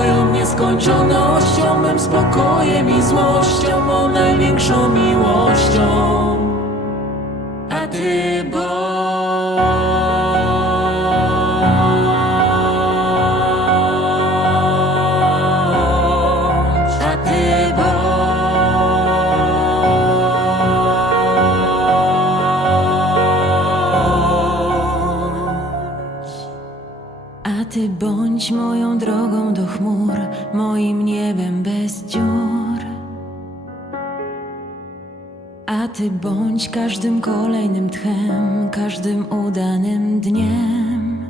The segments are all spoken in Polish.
moją nieskończonością, mym spokojem i złością, mą największą miłością. A ty bądź, A ty bądź moją drogą do chmur, moim niebem bez dziur. A ty bądź każdym kolejnym tchem, każdym udanym dniem.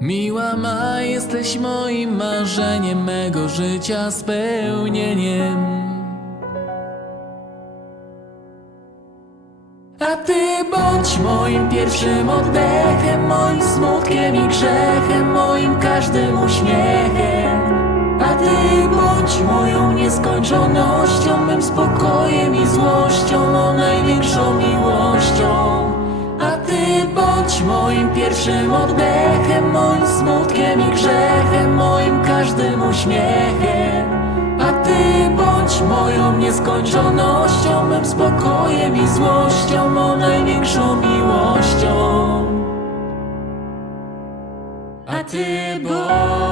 Miła ma, jesteś moim marzeniem, mego życia spełnieniem. A ty bądź moim pierwszym oddechem, moim smutkiem i grzechem, moim każdym uśmiechem. A ty bądź moją nieskończonością, mym spokojem i złością, mą największą miłością. A ty bądź moim pierwszym oddechem, moim smutkiem i grzechem, moim każdym uśmiechem. Moją nieskończonością, mym spokojem i złością, mą największą miłością. A ty bądź.